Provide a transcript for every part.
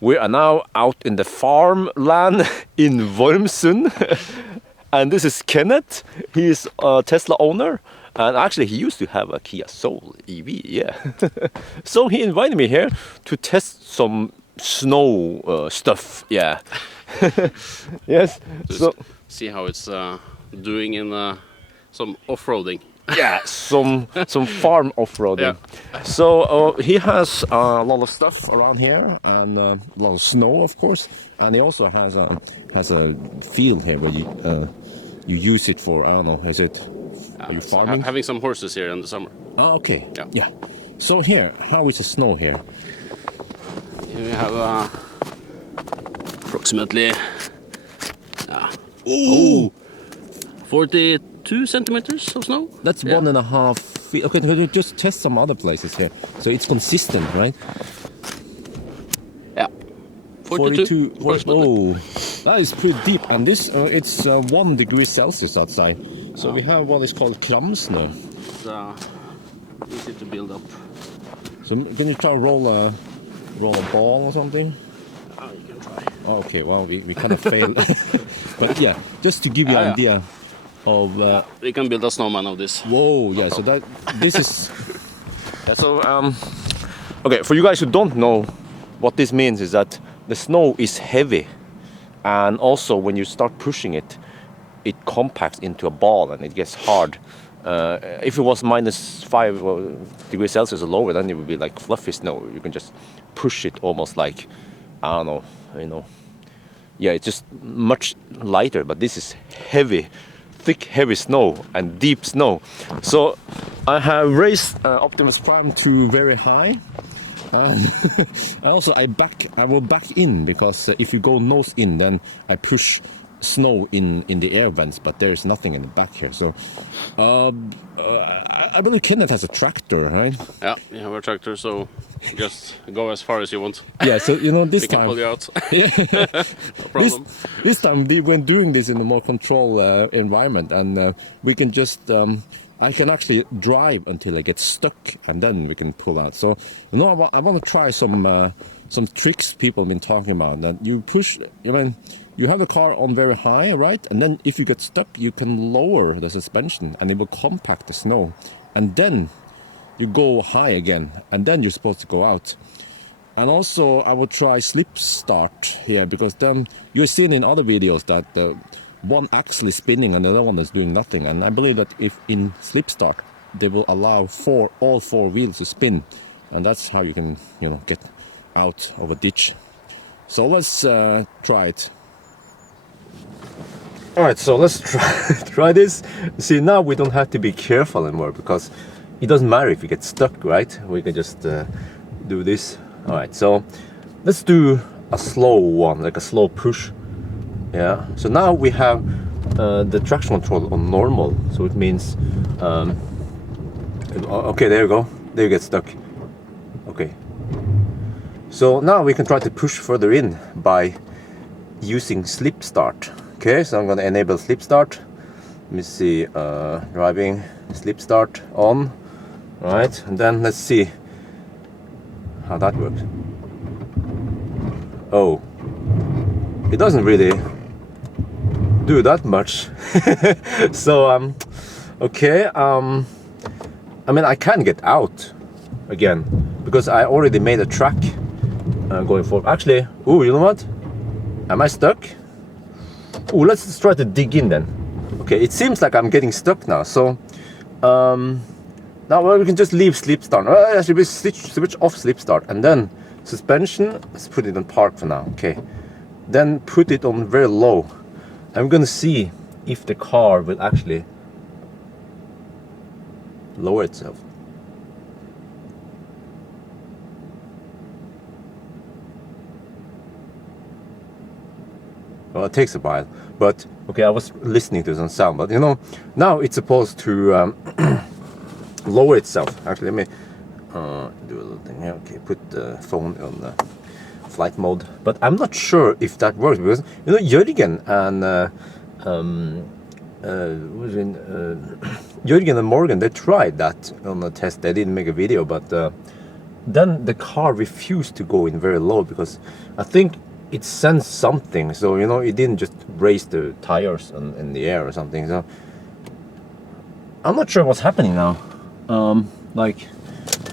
We are now out in the farmland in Wormsund. And this is Kenneth. He is a Tesla owner. And actually he used to have a Kia Soul EV, yeah. So he invited me here to test some snow stuff, yeah. Yes. Just so see how it's doing in some off-roading. Yeah, some farm off-roading. Yeah. So he has a lot of stuff around here and a lot of snow, of course. And he also has a field here where you use it for, I don't know, is it? Are you farming? Having some horses here in the summer. Oh, okay. Yeah. Yeah. So here, how is the snow here? Here we have approximately 42 centimeters of snow. That's 1.5 feet. Okay, we just test some other places here. So it's consistent, right? Yeah. 42. Oh, that is pretty deep. And this, it's 1 degree Celsius outside. So we have what is called kramsnø. It's easy to build up. So can you try to roll a ball or something? You can try. Oh, okay, well, we kind of failed. But yeah, just to give you an idea of... We can build a snowman of this. Whoa, yeah, so this is... Yeah, so, okay, for you guys who don't know, what this means is that the snow is heavy. And also, when you start pushing it, it compacts into a ball and it gets hard. If it was -5 degrees Celsius or lower, then it would be like fluffy snow. You can just push it almost like, I don't know, you know. Yeah, it's just much lighter, but this is heavy, thick, heavy snow and deep snow. So I have raised Optimus Prime to very high. And also I will back in because if you go nose in, then I push snow in the air vents, but there's nothing in the back here. So I believe Kenneth has a tractor, right? Yeah, we have a tractor, so just go as far as you want. Yeah, so you know, this we time can pull you out. Yeah. No problem. This time when doing this in a more controlled environment, and we can just I can actually drive until I get stuck, and then we can pull out. So you know, I want to try some tricks people have been talking about. That you push, you have the car on very high, right? And then if you get stuck, you can lower the suspension and it will compact the snow. And then you go high again, and then you're supposed to go out. And also I will try slipstart here, because then you're seeing in other videos that one axle is spinning and the other one is doing nothing. And I believe that if in slipstart, they will allow all four wheels to spin. And that's how you can, get out of a ditch. So let's try it. All right, so let's try this. See, now we don't have to be careful anymore, because it doesn't matter if you get stuck, right? We can just do this. All right, so let's do a slow one, like a slow push. Yeah, so now we have the traction control on normal. So it means, okay, there you go. There you get stuck. Okay. So now we can try to push further in by using slip start. Okay, so I'm going to enable slip start. Let me see, driving, slip start on. Right, and then let's see how that works. Oh, it doesn't really do that much. So okay, I mean, I can get out again because I already made a track going forward. Actually, ooh, you know what? Am I stuck? Ooh, let's try to dig in then. Okay, it seems like I'm getting stuck now. So now we can just leave slip start. Actually, we switch off slip start, and then suspension. Let's put it on park for now. Okay, then put it on very low. I'm gonna see if the car will actually lower itself. Well, it takes a while, but okay, I was listening to some sound, but now it's supposed to lower itself. Actually, let me do a little thing here. Okay, put the phone on the flight mode, but I'm not sure if that works, because Jørgen and Jørgen and Morgan, they tried that on a test. They didn't make a video, but then the car refused to go in very low because I think it sensed something. So you know, it didn't just raise the tires in the air or something. So I'm not sure what's happening now. Like,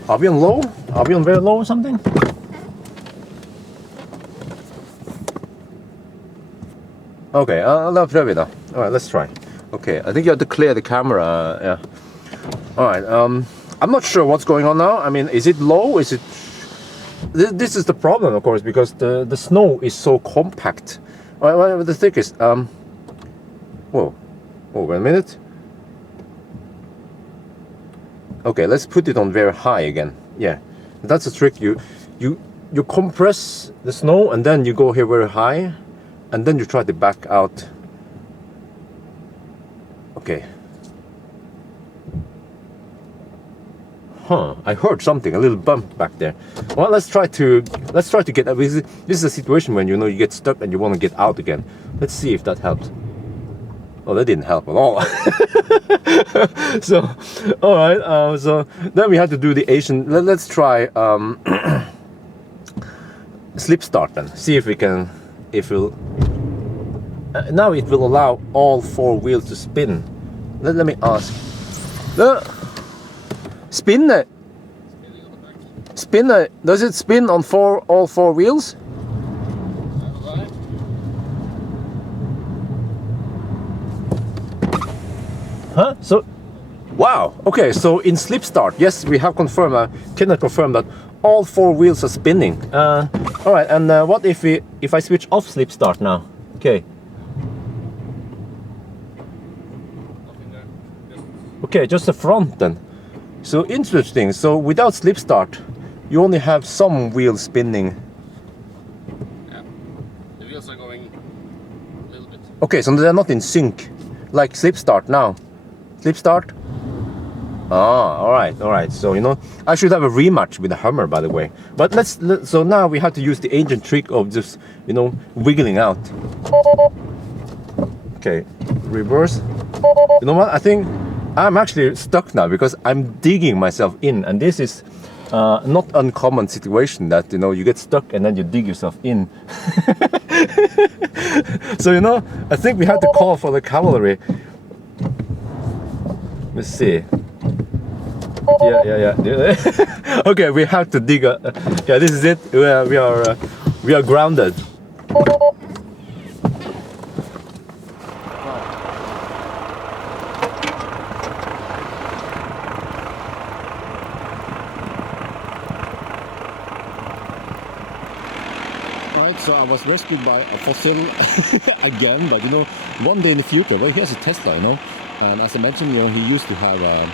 are we on low? Are we on very low or something? Okay, I'll pröva då. All right, let's try. Okay, I think you have to clear the camera. Yeah. All right. I'm not sure what's going on now. I mean, is it low? Is it? This is the problem, of course, because the snow is so compact. Well, the thing is, whoa, wait a minute. Okay, let's put it on very high again. Yeah, that's a trick. You compress the snow and then you go here very high, and then you try to back out. Okay. Huh, I heard something, a little bump back there. Well, let's try to get out. This is a situation when you know you get stuck and you want to get out again. Let's see if that helps. Oh, that didn't help at all. So, all right. So then we have to do the Asian. Let's try slip start then. See if we can. If we'll. Now it will allow all four wheels to spin. Let me ask. Spin it. Spin it. Does it spin on all four wheels? Huh? So, wow. Okay. So in slip start, yes, we have confirmed. Can I confirm that all four wheels are spinning? All right. And what if I switch off slip start now? Okay. Okay, just the front then. So interesting. So without slip start, you only have some wheels spinning. Yeah, the wheels are going a little bit. Okay, so they're not in sync, like slip start now. Slip start. Ah, all right. So you know, I should have a rematch with the Hummer, by the way. But so now we have to use the ancient trick of just wiggling out. Okay, reverse. You know what? I think I'm actually stuck now because I'm digging myself in, and this is not uncommon situation that you get stuck and then you dig yourself in. So I think we have to call for the cavalry. Let's see. Yeah. Okay, we have to dig. Yeah, this is it. We are grounded. So I was rescued by a fossil again, but one day in the future. Well, he has a Tesla, and as I mentioned, he used to have a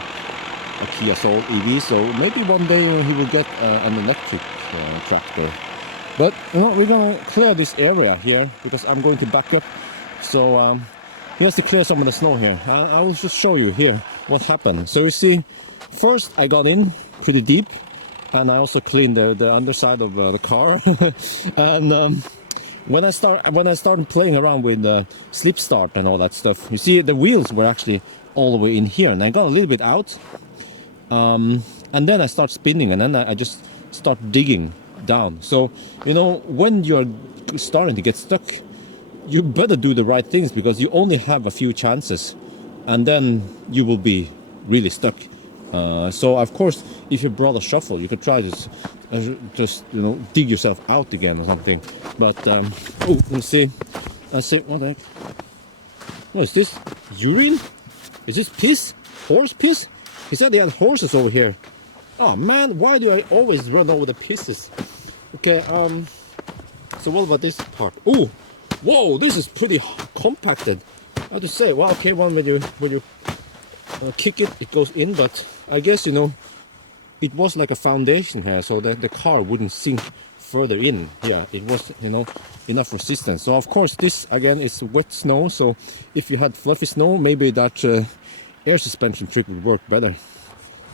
Kia Soul EV. So maybe one day he will get an electric tractor. But we're gonna clear this area here because I'm going to back up. So he has to clear some of the snow here. I will just show you here what happened. So you see, first I got in pretty deep. And I also cleaned the underside of the car. And when I started playing around with slip start and all that stuff, you see the wheels were actually all the way in here, and I got a little bit out. And then I start spinning, and then I just start digging down. So when you're starting to get stuck, you better do the right things because you only have a few chances, and then you will be really stuck. So of course, if you brought a shovel, you could try to just dig yourself out again or something. But let's see. I see. What the heck? What is this? Urine? Is this piss? Horse piss? He said they had horses over here. Oh man, why do I always run over the pisses? Okay. So what about this part? Oh, whoa! This is pretty compacted. I have to say. Well, okay, when you kick it, it goes in, but I guess it was like a foundation here, so that the car wouldn't sink further in. Yeah, it was enough resistance. So of course this again is wet snow, so if you had fluffy snow, maybe that air suspension trick would work better.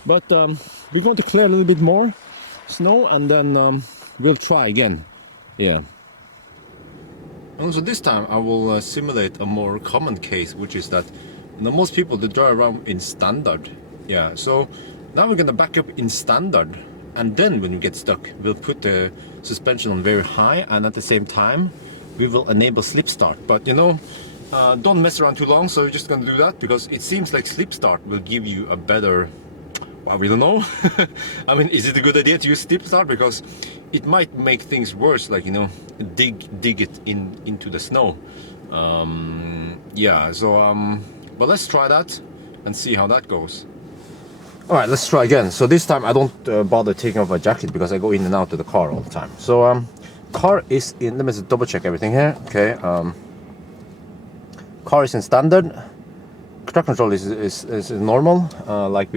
But we're going to clear a little bit more snow, and then we'll try again. Yeah. Also this time I will simulate a more common case, which is that most people, they drive around in standard. Yeah, so now we're gonna back up in standard, and then when we get stuck, we'll put the suspension on very high, and at the same time we will enable slip start. But you know, don't mess around too long, so we're just gonna do that because it seems like slip start will give you a better, well, we don't know. I mean, is it a good idea to use slip start? Because it might make things worse, like, you know, dig it into the snow. Yeah, so but let's try that and see how that goes. All right, let's try again. So this time I don't bother taking off my jacket because I go in and out of the car all the time. So car is in, let me just double check everything here. Okay, car is in standard. Track control is normal, like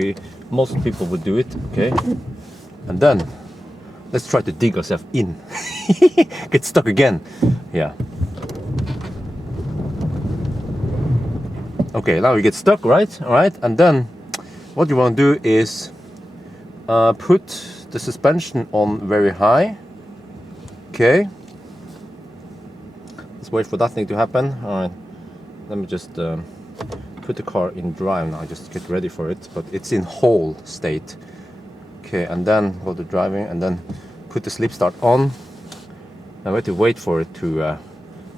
most people would do it. Okay, and then let's try to dig ourselves in. Get stuck again. Yeah. Okay, now we get stuck, right? All right, and then what you want to do is put the suspension on very high. Okay. Let's wait for that thing to happen. All right. Let me just put the car in drive now. Just get ready for it. But it's in whole state. Okay, and then go to driving, and then put the slip start on. And we have to wait for it to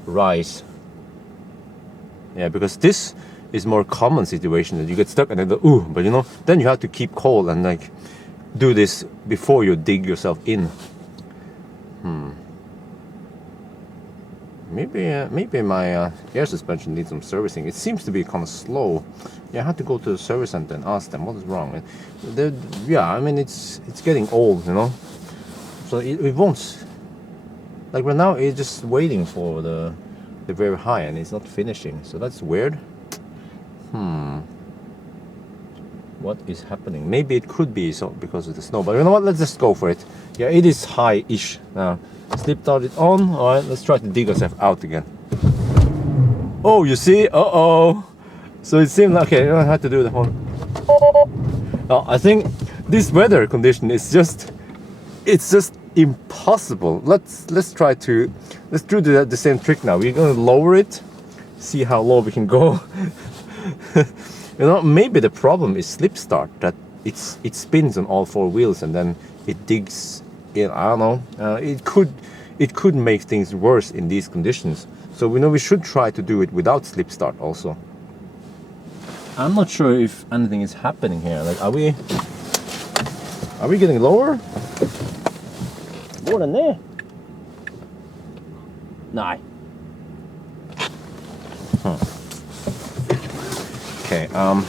rise. Yeah, because this is more common situation that you get stuck and then ooh, but you know, then you have to keep cool and like do this before you dig yourself in. Maybe my air suspension needs some servicing. It seems to be kind of slow. Yeah, I had to go to the service center and ask them what is wrong. Yeah, I mean it's getting old, you know. So it won't. Like right now, it's just waiting for the very high and it's not finishing. So that's weird. What is happening? Maybe it could be so because of the snow, but you know what? Let's just go for it. Yeah, it is high-ish now. Slip start it on. All right, let's try to dig ourselves out again. Oh, you see? Uh-oh. So it seemed like, okay, I had to do the whole. Now, I think this weather condition is just, it's just impossible. Let's do the same trick now. We're gonna lower it, see how low we can go. You know, maybe the problem is slip start, that it spins on all four wheels and then it digs in. I don't know. It could make things worse in these conditions. So we know we should try to do it without slip start also. I'm not sure if anything is happening here. Like, are we getting lower? More than there? Nah. Okay, I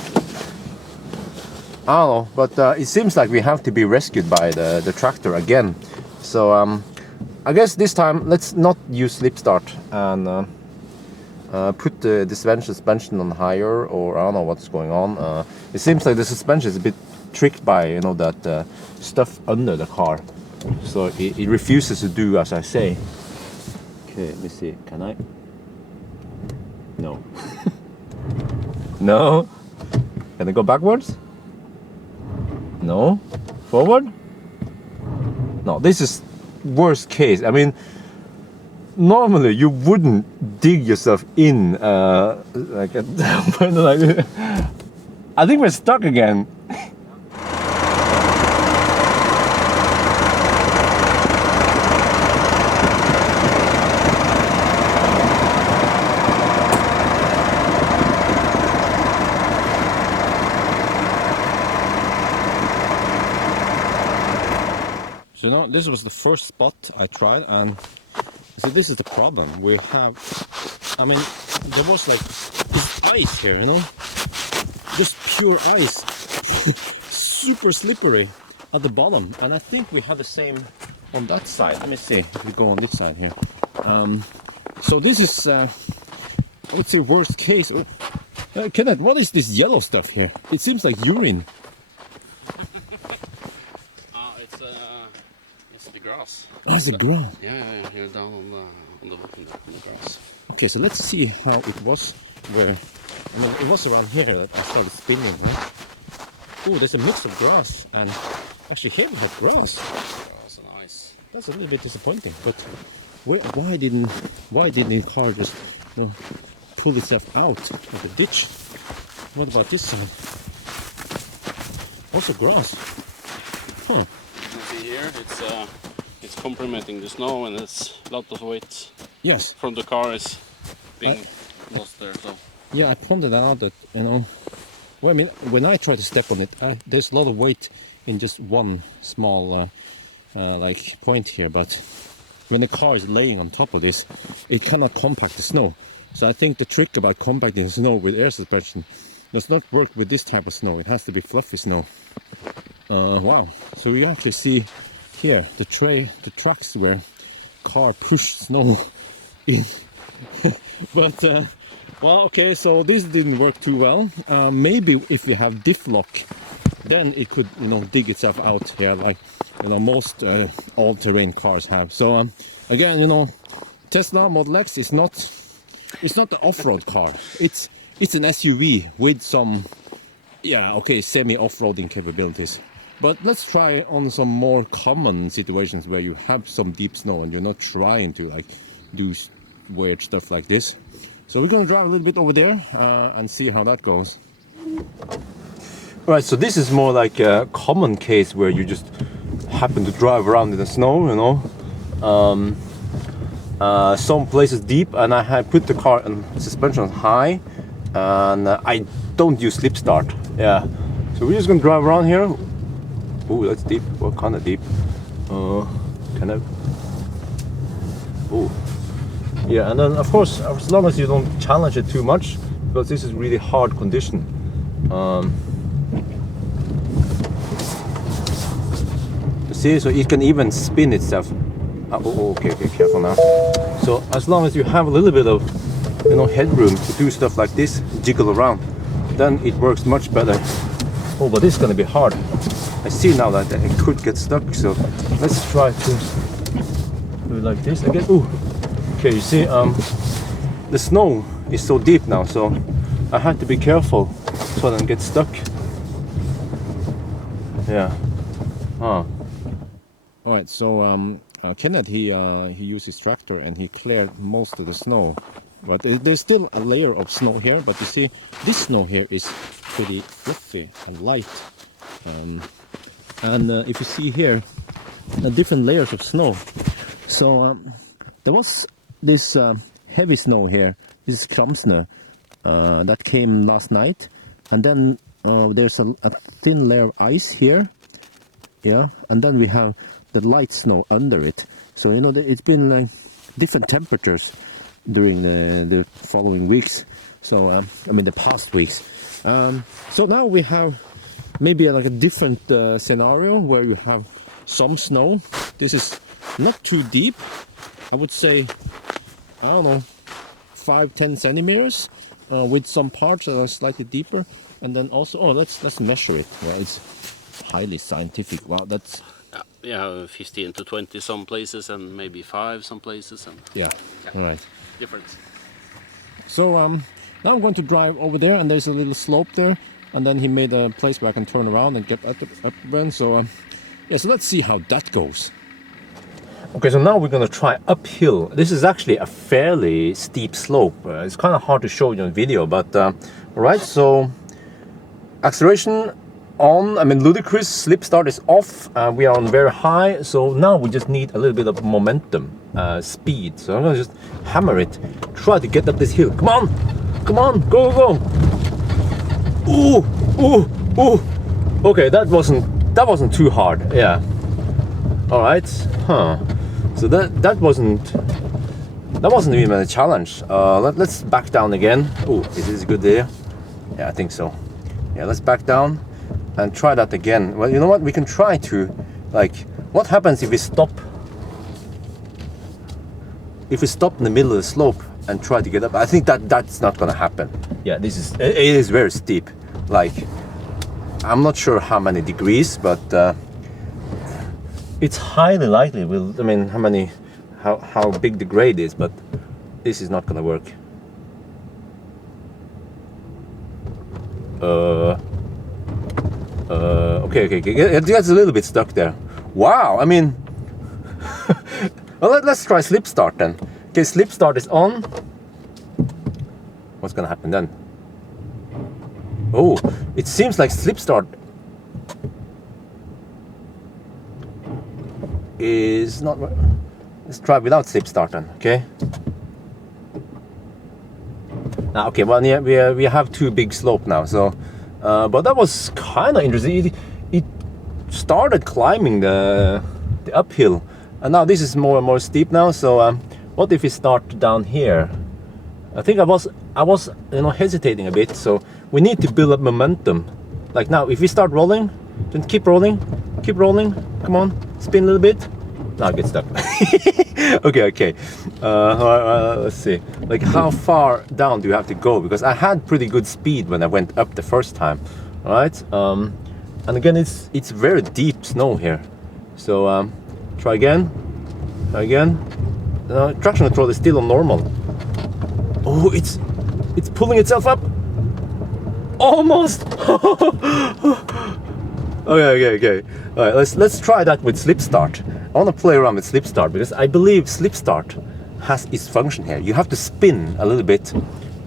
don't know, but it seems like we have to be rescued by the tractor again. So I guess this time let's not use slip start and put the suspension on higher, or I don't know what's going on. It seems like the suspension is a bit tricked by, you know, that stuff under the car, so it refuses to do as I say. Okay, let me see. Can I? No. No. Can I go backwards? No. Forward? No. This is worst case. I mean, normally you wouldn't dig yourself in like like. I think we're stuck again. So, you know, this was the first spot I tried, and so this is the problem we have. I mean, there was like this ice here, you know, just pure ice, super slippery at the bottom, and I think we have the same on that side. Let me see if we go on this side here. So this is, I would say, worst case. Kenneth, what is this yellow stuff here? It seems like urine. It's the grass. Oh, it's the grass. Yeah, here down on the grass. Okay, so let's see how it was where, I mean, it was around here that I started spinning, right? Oh, there's a mix of grass, and actually here we have grass. Grass and ice. That's a little bit disappointing, but why didn't the car just, you know, pull itself out of the ditch? What about this side? Also grass. Huh. You see here, it's compromising the snow, and it's a lot of weight Yes. from the car is being lost there. So Yeah, I pointed out that, you know, well, I mean, when I try to step on it, there's a lot of weight in just one small like point here, but when the car is laying on top of this, it cannot compact the snow. So I think the trick about compacting snow with air suspension does not work with this type of snow. It has to be fluffy snow. Wow, so we actually see here the tracks where car pushed snow in. But well, okay, so this didn't work too well. Maybe if you have diff lock, then it could, you know, dig itself out here, like, you know, most all-terrain cars have. So again, you know, Tesla Model X is not, it's not an off-road car. It's an SUV with some, yeah, okay, semi-off-roading capabilities. But let's try on some more common situations where you have some deep snow and you're not trying to like do weird stuff like this. So we're gonna drive a little bit over there and see how that goes. Right, so this is more like a common case where you just happen to drive around in the snow, you know. Some places deep, and I have put the car on suspension high, and I don't use slip start. Yeah, so we're just gonna drive around here. Oh, that's deep. What kind of deep? Kind of. Oh, yeah, and then of course, as long as you don't challenge it too much, because this is really hard condition. See, so it can even spin itself. Okay, careful now. So as long as you have a little bit of, you know, headroom to do stuff like this, jiggle around, then it works much better. Oh, but this is gonna be hard. I see now that it could get stuck, so let's try to do it like this again. Ooh. Okay, you see, the snow is so deep now, so I had to be careful so I don't get stuck. Yeah. All right, so Kenneth, he used his tractor and he cleared most of the snow, but there's still a layer of snow here. But you see, this snow here is pretty fluffy and light, and if you see here, different layers of snow. So there was this heavy snow here. This is kramsnø that came last night, and then there's a thin layer of ice here. Yeah, and then we have the light snow under it. So, you know, it's been like different temperatures during the following weeks. So, I mean, the past weeks. So now we have maybe like a different scenario where you have some snow. This is not too deep. I would say, I don't know, 5-10 centimeters with some parts that are slightly deeper. And then also, oh, let's measure it. Yeah, it's highly scientific. Wow, that's... Yeah, 15 to 20 some places, and maybe 5 some places, and yeah. All right, difference. So now I'm going to drive over there, and there's a little slope there, and then he made a place where I can turn around and get up again. So yeah, so let's see how that goes. Okay, so now we're going to try uphill. This is actually a fairly steep slope. It's kind of hard to show you on video, but all right, so acceleration on, I mean, ludicrous, slip start is off, we are on very high, so now we just need a little bit of momentum, speed. So I'm gonna just hammer it, try to get up this hill. Come on, go. Ooh. Okay, that wasn't too hard. Yeah. All right. So that wasn't even a challenge. Let's back down again. Oh, is this good there? Yeah, I think so. Yeah, let's back down and try that again. Well, you know what? We can try to, like, what happens if we stop? If we stop in the middle of the slope and try to get up? I think that's not gonna happen. Yeah, it is very steep. Like, I'm not sure how many degrees, but it's highly likely. I mean, how big the grade is, but this is not gonna work. Okay. It gets a little bit stuck there. Wow, I mean, well, let's try slip start then. Okay, slip start is on. What's gonna happen then? Oh, it seems like slip start. is not. Let's try without slip start then. Okay. Now, okay. Well, yeah, we have too big slope now. So, but that was kind of interesting. It started climbing the uphill, and now this is more and more steep now. So, what if we start down here? I think I was hesitating a bit. So we need to build up momentum. Like now, if we start rolling, then keep rolling. Come on, spin a little bit. Now I get stuck. Okay. Let's see. Like, how far down do you have to go? Because I had pretty good speed when I went up the first time. All right. And again, it's very deep snow here. So try again. Traction control is still on normal. Oh, it's pulling itself up. Almost. Okay. All right, let's try that with slip start. I want to play around with slip start because I believe slip start has its function here. You have to spin a little bit,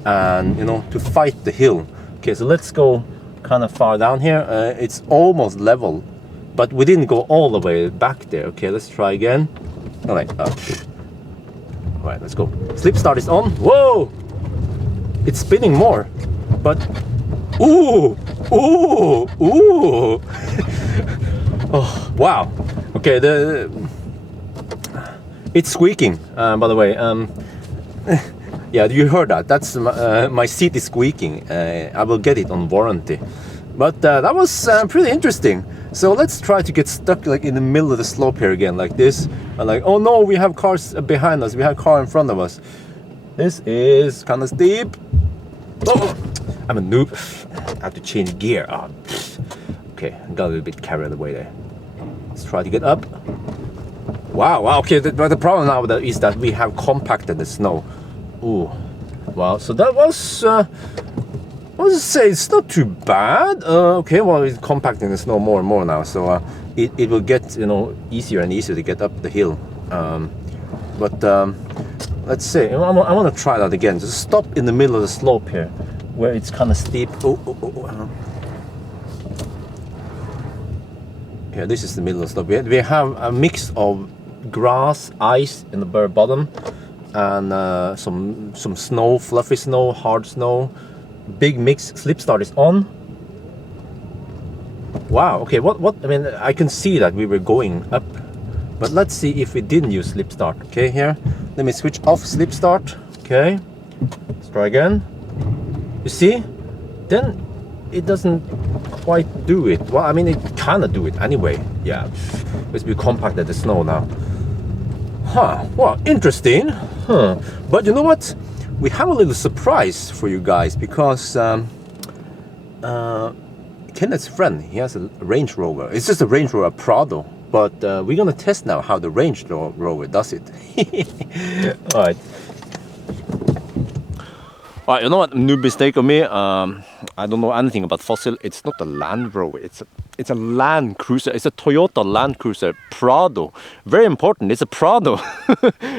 and to fight the hill. Okay, so let's go kind of far down here. It's almost level, but we didn't go all the way back there. Okay, let's try again. All right. All right, let's go. Slip start is on. Whoa! It's spinning more, but ooh! Oh, wow. Okay, it's squeaking. By the way, yeah, you heard that. That's my seat is squeaking. I will get it on warranty. But that was pretty interesting. So let's try to get stuck like in the middle of the slope here again, like this. And like, oh no, we have cars behind us. We have a car in front of us. This is kind of steep. Oh, I'm a noob. I have to change gear. Oh, okay, I got a little bit carried away there. Let's try to get up. Wow. Okay, but the problem now is that we have compacted the snow. Ooh, wow. So that was, I would say it's not too bad. Okay, well, it's compacting the snow more and more now, so it will get easier and easier to get up the hill. But let's see. I want to try that again. Just stop in the middle of the slope here, where it's kind of steep. Yeah, this is the middle of the slope. We have a mix of grass, ice in the bare bottom, and some snow, fluffy snow, hard snow. Big mix. Slip start is on. Wow. Okay. What? I mean, I can see that we were going up, but let's see if we didn't use slip start. Okay, here. Let me switch off slip start. Okay. Let's try again. You see? Then it doesn't quite do it. Well, I mean, it kind of do it anyway. Yeah. Because we compacted the snow now. Huh. Well, interesting. Huh. But you know what? We have a little surprise for you guys because Kenneth's friend, he has a Range Rover. It's just a Range Rover Prado, but we're gonna test now how the Range Rover does it. All right. All right, you know what? New mistake of me. I don't know anything about fossil. It's not a Land Rover. It's a Land Cruiser. It's a Toyota Land Cruiser Prado. Very important. It's a Prado.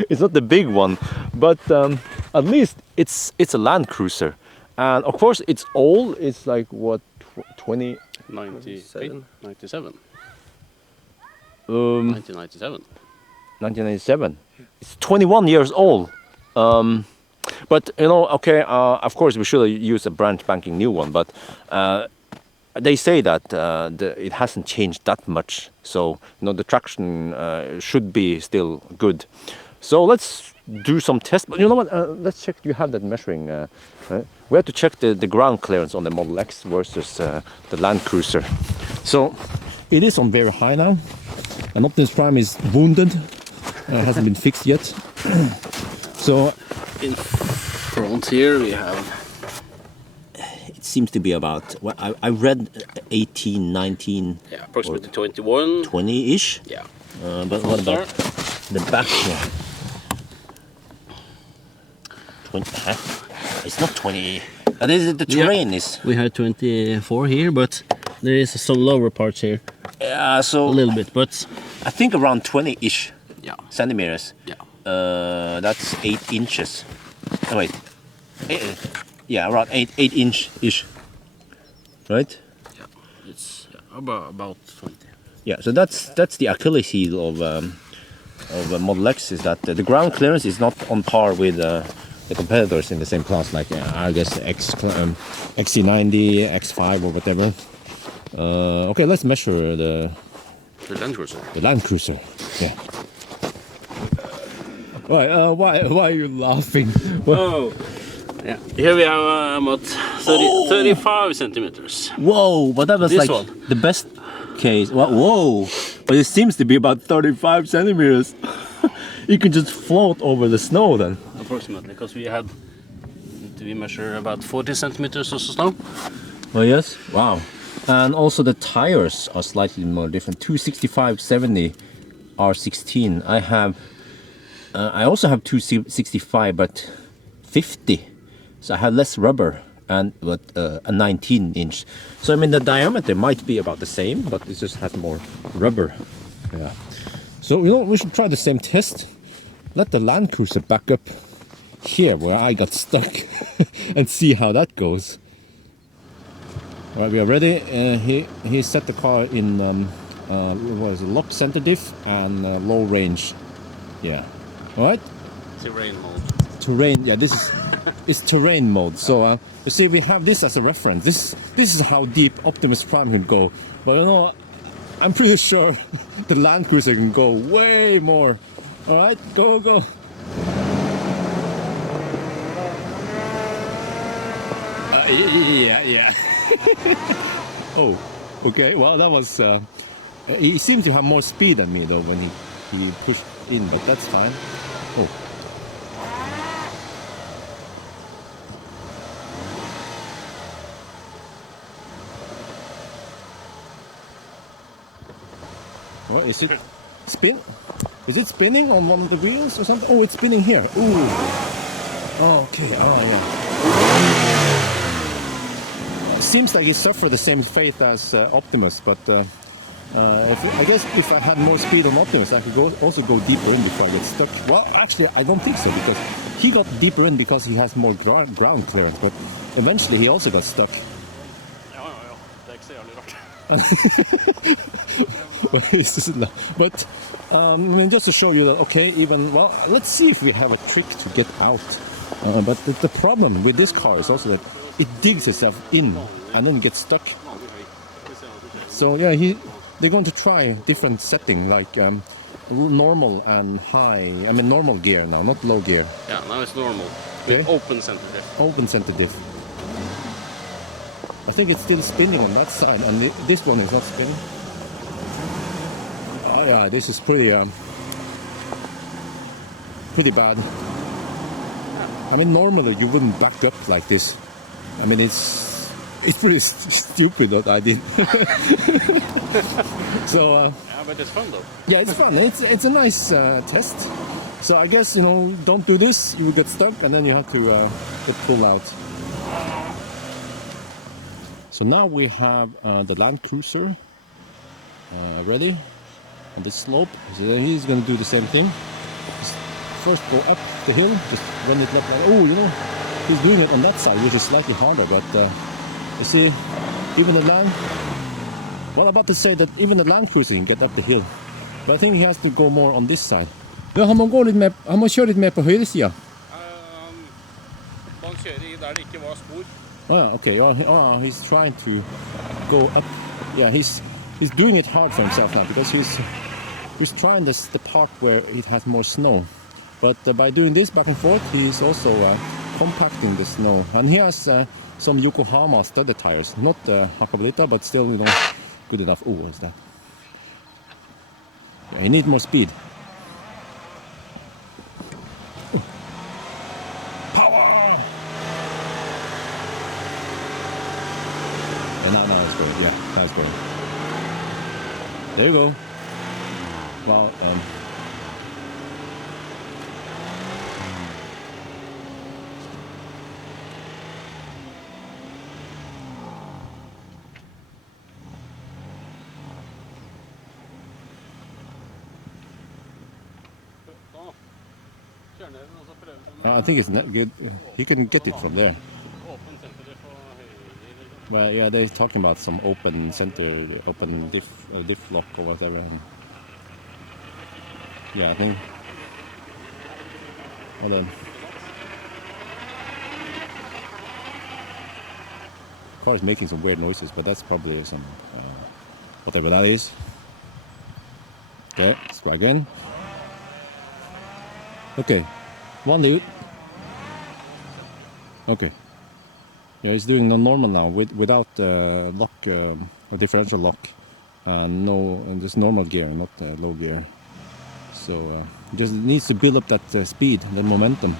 It's not the big one, but at least it's a Land Cruiser. And of course, it's old. It's like what, 97. 1997. It's 21 years old. But okay, of course we should use a brand spanking new one, but they say that it hasn't changed that much, so the traction should be still good. So let's do some tests. But you know what? Let's check. You have that measuring. We have to check the ground clearance on the Model X versus the Land Cruiser. So it is on very high now, and Optimus Prime is wounded. Hasn't been fixed yet. So in front here we have, it seems to be about, well, I read 18, 19, yeah, approximately 21, 20-ish. Yeah. But what about the back here? 20, it's not 20. The terrain is. We have 24 here, but there is some lower parts here. Yeah, so a little bit, but I think around 20-ish. Yeah. Centimeters. Yeah. That's 8 inches. Oh wait. Yeah, around 8 inch-ish. Right? Yeah. It's about 20. Yeah. So that's the Achilles heel of of the Model X is that the ground clearance is not on par with the competitors in the same class, like I guess XC90, X5 or whatever. Okay, let's measure the Land Cruiser. The Land Cruiser, yeah. Why are you laughing? Oh, yeah. Here we have about 35 centimeters. Whoa, but that was This like one. the best case. Whoa, but it seems to be about 35 centimeters. You can just float over the snow then. Approximately, because we measure about 40 centimeters of snow. Oh yes, wow. And also the tires are slightly more different. 265/70 R16. I also have 265 but 50. So I have less rubber and a 19-inch. So I mean the diameter might be about the same, but it just has more rubber. Yeah. So you know we should try the same test. Let the Land Cruiser back up here where I got stuck and see how that goes. All right, we are ready. He set the car in what is it, lock center diff and low range. Yeah. All right. Terrain mode. Terrain. Yeah, this is it's terrain mode. So you see, we have this as a reference. This is how deep Optimus Prime can go. But you know, I'm pretty sure the Land Cruiser can go way more. All right, go. Yeah. Oh, okay. Well, that was. He seems to have more speed than me though when he pushed in, but that's fine. Oh. What is it? Spin? Is it spinning on one of the wheels or something? Oh, it's spinning here. Ooh. Oh, okay. Oh, yeah. Seems like he suffered the same fate as Optimus, but I guess if I had more speed on Optimus, I could also go deeper in before I get stuck. Well, actually, I don't think so, because he got deeper in because he has more ground clearance, but eventually he also got stuck. Ja. Det är extremt rart. But I mean, just to show you that, okay, well, let's see if we have a trick to get out. But the problem with this car is also that it digs itself in and then gets stuck. So yeah, they're going to try different setting, like normal and high. I mean normal gear now, not low gear. Yeah, now it's normal. Okay. With open center diff. Open center diff. I think it's still spinning on that side, and this one is not spinning. Oh yeah, this is pretty bad. I mean, normally you wouldn't back up like this. I mean, it's pretty stupid what I did. So. Yeah, but it's fun though. Yeah, it's fun. It's a nice test. So I guess, you know, don't do this. You will get stuck, and then you have to get pulled out. So now we have the Land Cruiser ready on this slope. So he's going to do the same thing. Just first go up the hill, just run it left. Oh, you know, he's doing it on that side, which is slightly harder. But you see, even the Land. Well, I'm about to say that even the Land Cruiser can get up the hill, but I think he has to go more on this side. Ja, han må kjøre litt mer på høyre sida. Man kjører I der det ikke var spor. Oh yeah, okay. He's trying to go up. Yeah, he's doing it hard for himself now, because he's trying the part where it has more snow. But by doing this back and forth, he's also compacting the snow. And he has some Yokohama studded tires, not Hakkapeliitta, but still, you know, good enough. Oh, what is that? Yeah, he needs more speed. Power! And now it's going. Yeah, now it's going. There you go. Well, I think it's not good. He can get it from there. Well, yeah, they're talking about some open center, open diff lock or whatever. Yeah, I think. Hold on. The car is making some weird noises, but that's probably some whatever that is. Okay, let's try again. Okay, one dude. Okay. Yeah, he's doing the normal now without lock, a differential lock, and no, and just normal gear, not low gear. So he just needs to build up that speed, that momentum.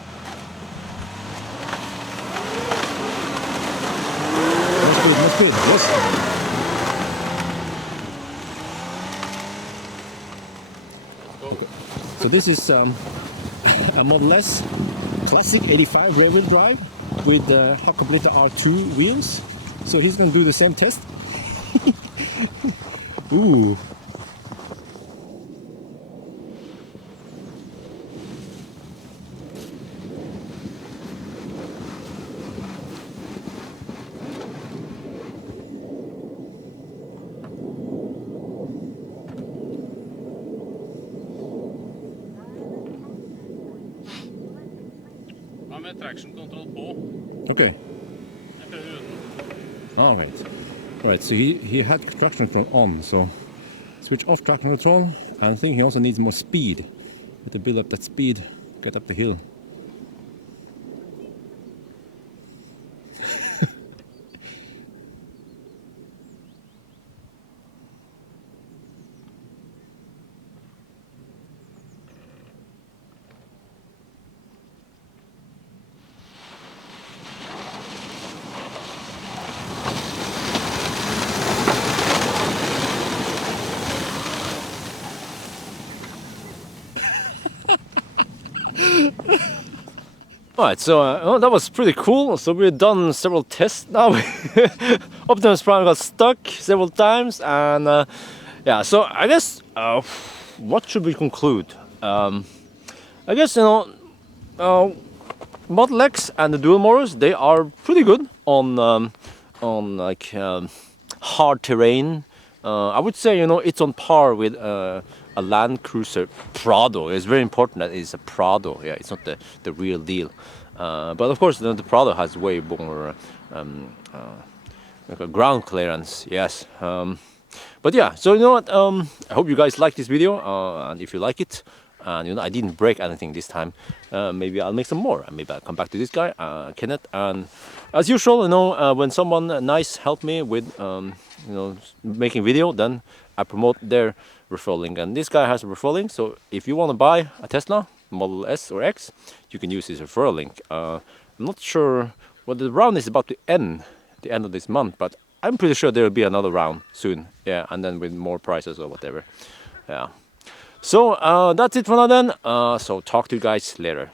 More speed, yes. Okay. So this is a Model S Classic 85 rear-wheel drive with Hakkapeliitta R2 wheels. So he's gonna do the same test. Ooh. Med traction control på. Okay. All right. So he had traction control on. So switch off traction control, and I think he also needs more speed. To build up that speed, get up the hill. Alright, so well, that was pretty cool. So we've done several tests now. Optimus Prime got stuck several times, and yeah. So I guess what should we conclude? I guess Model X and the dual motors, they are pretty good on like hard terrain. I would say it's on par with a Land Cruiser Prado. It's very important that it's a Prado. Yeah, it's not the real deal. But of course, the Prado has way more like a ground clearance. Yes. But yeah, so what? I hope you guys like this video, and if you like it, and I didn't break anything this time, maybe I'll make some more, and maybe I'll come back to this guy, Kenneth. And as usual, when someone nice help me with making video, then I promote their referral link. And this guy has a referral link, so if you want to buy a Tesla Model S or X, you can use his referral link. I'm not sure what the round is about to end at the end of this month, but I'm pretty sure there will be another round soon. Yeah, and then with more prices or whatever. Yeah. So that's it for now then. So talk to you guys later.